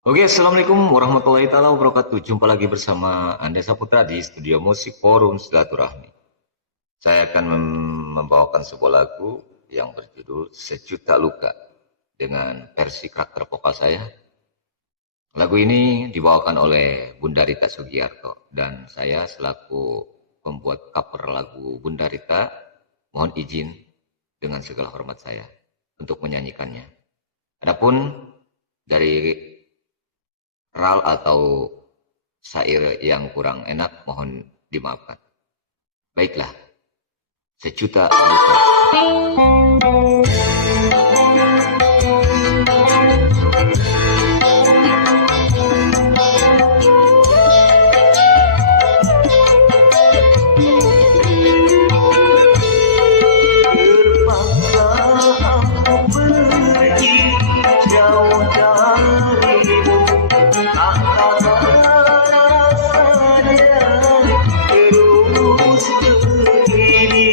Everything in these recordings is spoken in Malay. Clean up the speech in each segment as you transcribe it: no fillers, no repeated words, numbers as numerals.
Oke, Assalamualaikum warahmatullahi taala wabarakatuh. Jumpa lagi bersama Anda Saputra di Studio Musik Forum Silaturahmi. Saya akan membawakan sebuah lagu yang berjudul Sejuta Luka dengan versi karakter vokal saya. Lagu ini dibawakan oleh Bunda Rita Sugiarto dan saya selaku pembuat cover lagu Bunda Rita mohon izin dengan segala hormat saya untuk menyanyikannya. Adapun dari ral atau syair yang kurang enak mohon dimaafkan. Baiklah, sejuta luka. Terpaksa aku pergi jauh darimu, tak ada rasanya terus begini.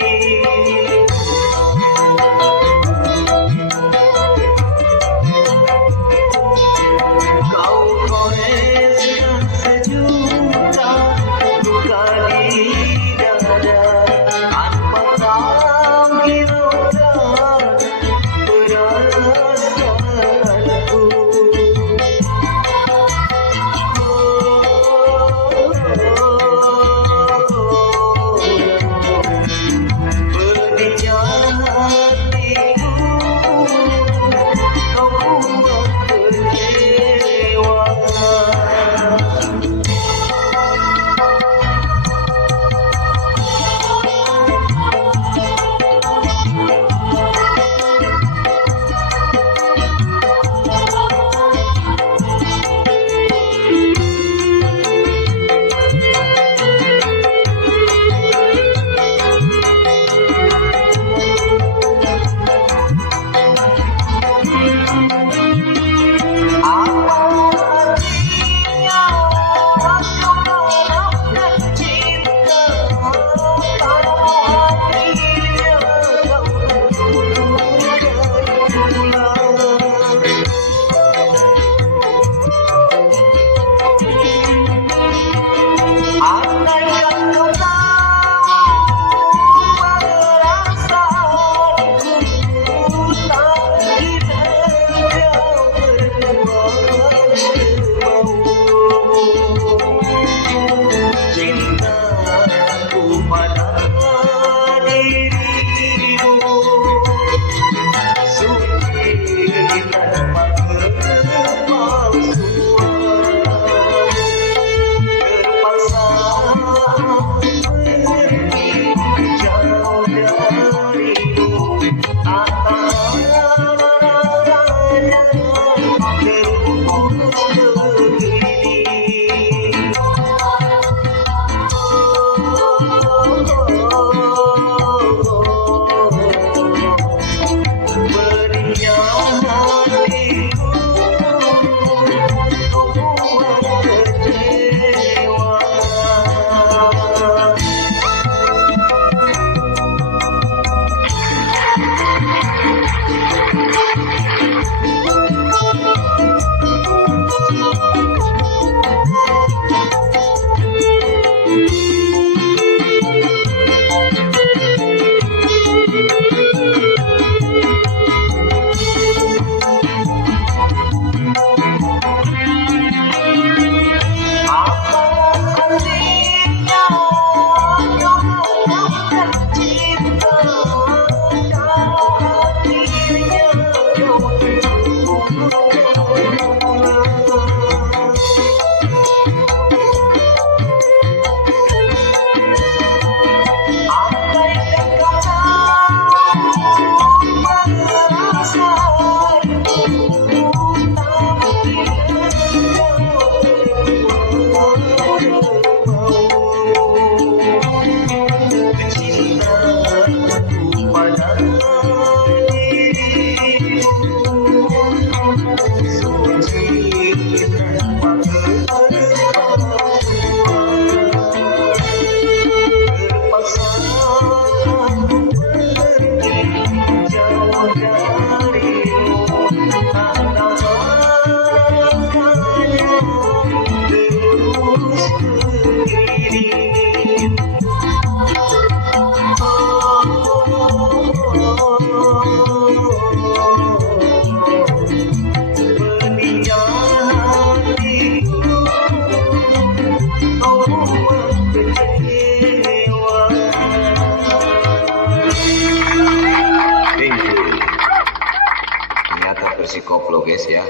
koplo guys ya.